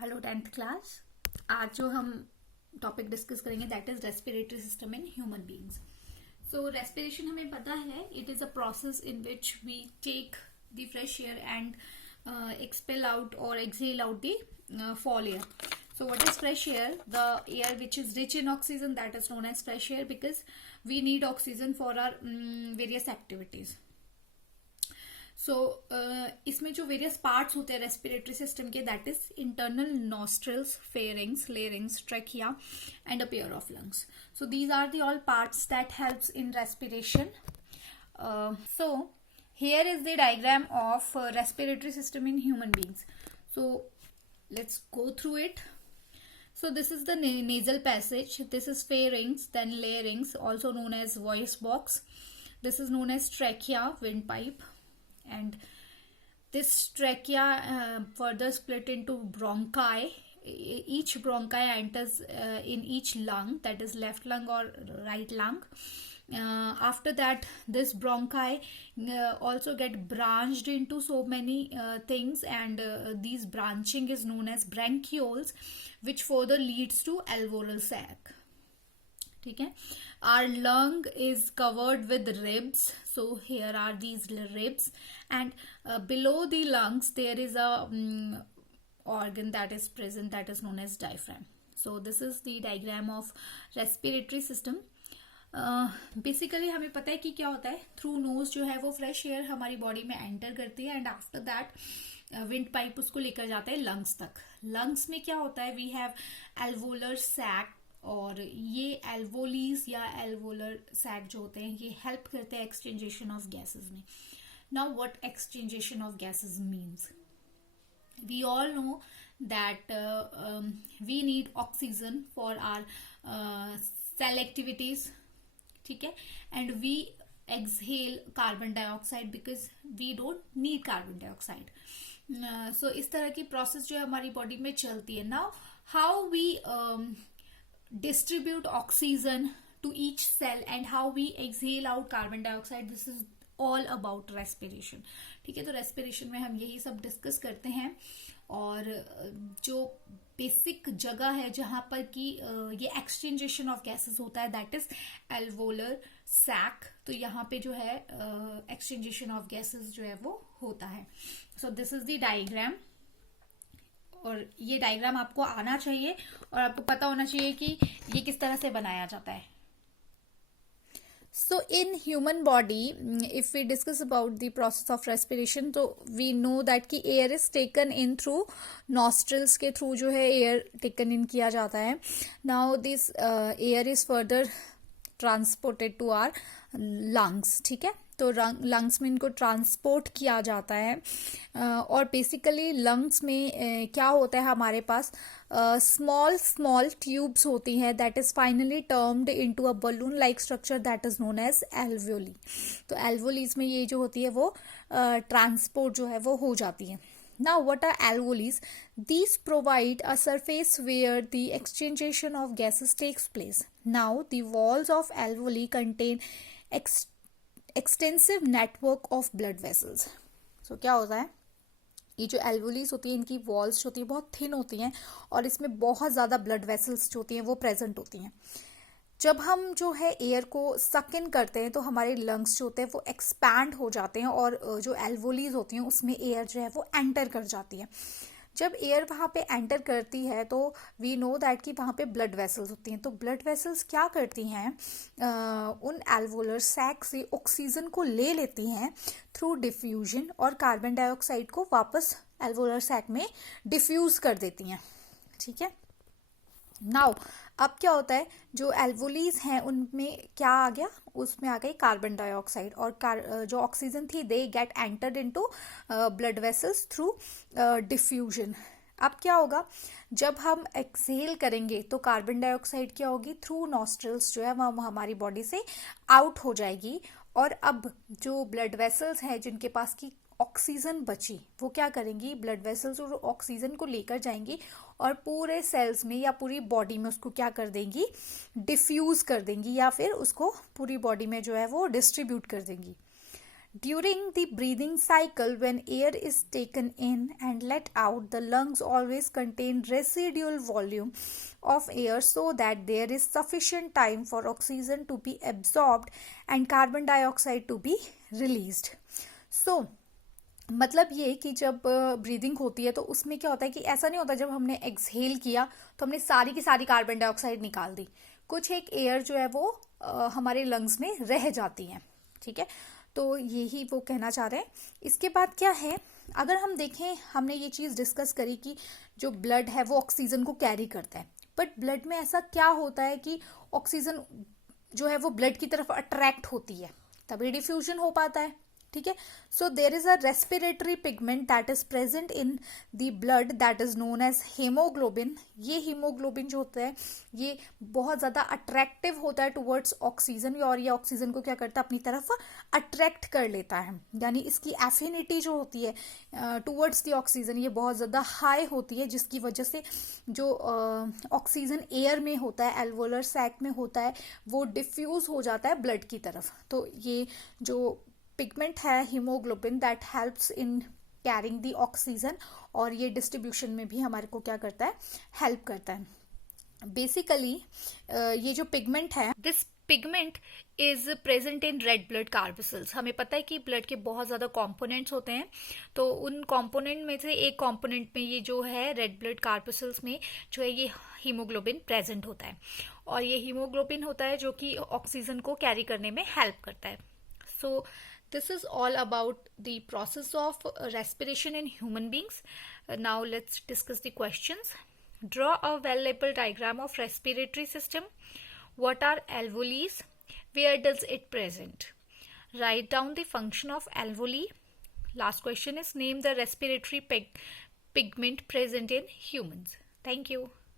Hello 10th class. आज जो हम टॉपिक डिस्कस करेंगे that is respiratory system in human beings. So respiration हमें पता है it is a process in which we take the fresh air and expel out और exhale out the fall air. So what is fresh air? The air which is rich in oxygen, that is known as fresh air because we need oxygen for our various activities. So इसमें जो various parts होते हैं respiratory system के that is internal nostrils, pharynx, larynx, trachea and a pair of lungs. So these are the all parts that helps in respiration. So here is the diagram of respiratory system in human beings. So let's go through it. So this is the nasal passage, this is pharynx, then larynx, also known as voice box. This is known as trachea, windpipe, and this trachea further split into bronchi. Each bronchi enters in each lung, that is left lung or right lung. After that this bronchi also get branched into so many things, and these branching is known as bronchioles, which further leads to alveolar sac. ठीक है. Our lung is covered with ribs, so here are these ribs, and below the lungs there is a organ that is present that is known as diaphragm. So this is the diagram of respiratory system. Basically हमें पता है कि क्या होता है, through nose जो है वो फ्रेश एयर हमारी बॉडी में एंटर करती है, and after that wind pipe उसको लेकर जाता है लंग्स तक. लंग्स में क्या होता है, वी हैव एल्वोलर सैक, और ये एल्वोलीज या एल्वोलर सैक जो होते हैं ये हेल्प करते हैं एक्सचेंजेशन ऑफ गैसेस में. Now what exchangation of gases means, we all know that we need oxygen for our cell activities. ठीक है, and we exhale carbon dioxide because we don't need carbon dioxide. So इस तरह की process जो है हमारी body में चलती है. Now how we distribute oxygen to each cell and how we exhale out carbon dioxide, this is all about respiration. ठीक है, तो रेस्पिरेशन में हम यही सब डिस्कस करते हैं. और जो बेसिक जगह है जहां पर कि ये एक्सचेंजेशन ऑफ गैसेस होता है दैट इज एल्वोलर सैक. तो यहाँ पे जो है एक्सचेंजेशन ऑफ गैसेस जो है वो होता है. So this is the diagram, और ये डायग्राम आपको आना चाहिए और आपको पता होना चाहिए कि ये किस तरह से बनाया जाता है. So in human body, if we discuss about the process of respiration, तो we know that कि air is taken in through nostrils के through जो है air taken in किया जाता है. Now this air is further transported to our lungs. ठीक है, तो लंग्स में इनको ट्रांसपोर्ट किया जाता है. और बेसिकली लंग्स में क्या होता है, हमारे पास स्मॉल स्मॉल ट्यूब्स होती हैं that is finally termed into a balloon like structure that is known as alveoli. तो एल्वोलीज में ये जो होती है वो ट्रांसपोर्ट जो है वो हो जाती है. Now what are alveoles? These provide a surface where the exchangation of gases takes place. Now the walls of alveoli contain extensive network of blood vessels. So क्या होता है, ये जो एल्वोलीज होती है इनकी वॉल्स होती है बहुत थिन होती हैं, और इसमें बहुत ज़्यादा ब्लड वेसल्स जो होती हैं वो प्रेजेंट होती हैं. जब हम जो है एयर को सक इन करते हैं तो हमारे लंग्स जो होते हैं वो एक्सपैंड हो जाते हैं, और जो एल्वोलीज होती हैं उसमें एयर जो है वो एंटर कर जाती है. जब एयर वहाँ पे एंटर करती है तो वी नो दैट कि वहाँ पे ब्लड वेसल्स होती हैं. तो ब्लड वेसल्स क्या करती हैं, उन एल्वोलर सैक से ऑक्सीजन को ले लेती हैं थ्रू डिफ्यूजन, और कार्बन डाइऑक्साइड को वापस एल्वोलर सैक में डिफ्यूज कर देती हैं. ठीक है. नाउ अब क्या होता है, जो एल्वोलीज हैं उनमें क्या आ गया, उसमें आ गई कार्बन डाइऑक्साइड, और जो ऑक्सीजन थी they get entered into blood vessels through diffusion. अब क्या होगा, जब हम एक्सहेल करेंगे तो कार्बन डाइऑक्साइड क्या होगी, थ्रू नॉस्ट्रल्स जो है वह हमारी बॉडी से आउट हो जाएगी. और अब जो ब्लड वेसल्स हैं जिनके पास की ऑक्सीजन बची वो क्या करेंगी, ब्लड वेसल्स और ऑक्सीजन को लेकर जाएंगी और पूरे सेल्स में या पूरी बॉडी में उसको क्या कर देंगी, डिफ्यूज कर देंगी, या फिर उसको पूरी बॉडी में जो है वो डिस्ट्रीब्यूट कर देंगी. During the breathing cycle, when air is taken in and let out, the lungs always contain residual volume of air so that there is sufficient time for oxygen to be absorbed and carbon dioxide to be released. So, मतलब ये कि जब breathing होती है तो उसमें क्या होता है कि ऐसा नहीं होता जब हमने एक्सहेल किया तो हमने सारी की सारी कार्बन डाइऑक्साइड निकाल दी, कुछ एक एयर जो है वो हमारे लंग्स में रह जाती है, ठीक है। तो यही वो कहना चाह रहे हैं। इसके बाद क्या है, अगर हम देखें, हमने ये चीज़ डिस्कस करी कि जो ब्लड है वो ऑक्सीजन को कैरी करता है, बट ब्लड में ऐसा क्या होता है कि ऑक्सीजन जो है वो ब्लड की तरफ अट्रैक्ट होती है, तभी डिफ्यूजन हो पाता है, ठीक है। So there is a respiratory pigment that is present in the blood that is known as haemoglobin. ये हीमोग्लोबिन जो होता है ये बहुत ज़्यादा अट्रैक्टिव होता है टुवर्ड्स ऑक्सीजन, और ये ऑक्सीजन को क्या करता है, अपनी तरफ अट्रैक्ट कर लेता है, यानी इसकी एफिनिटी जो होती है टुवर्ड्स द ऑक्सीजन ये बहुत ज़्यादा हाई होती है, जिसकी वजह से जो ऑक्सीजन एयर में होता है, एल्वोलर सैक में होता है, वो डिफ्यूज हो जाता है ब्लड की तरफ। तो ये जो पिगमेंट है haemoglobin that helps in carrying the oxygen, और ये डिस्ट्रीब्यूशन में भी हमारे को क्या करता है, हेल्प करता है। बेसिकली ये जो पिगमेंट है, this pigment is present in red blood corpuscles. हमें पता है कि ब्लड के बहुत ज़्यादा कंपोनेंट्स होते हैं, तो उन कंपोनेंट में से एक कंपोनेंट में ये जो है रेड ब्लड कार्बोसिल्स में जो है ये हीमोग्लोबिन प्रेजेंट होता है, और ये हीमोग्लोबिन होता है जो कि ऑक्सीजन को कैरी करने में हेल्प करता है। सो this is all about the process of respiration in human beings. Now let's discuss the questions. Draw a well-labeled diagram of respiratory system. What are alveoli? Where does it present? Write down the function of alveoli. Last question is name the respiratory pigment present in humans. Thank you.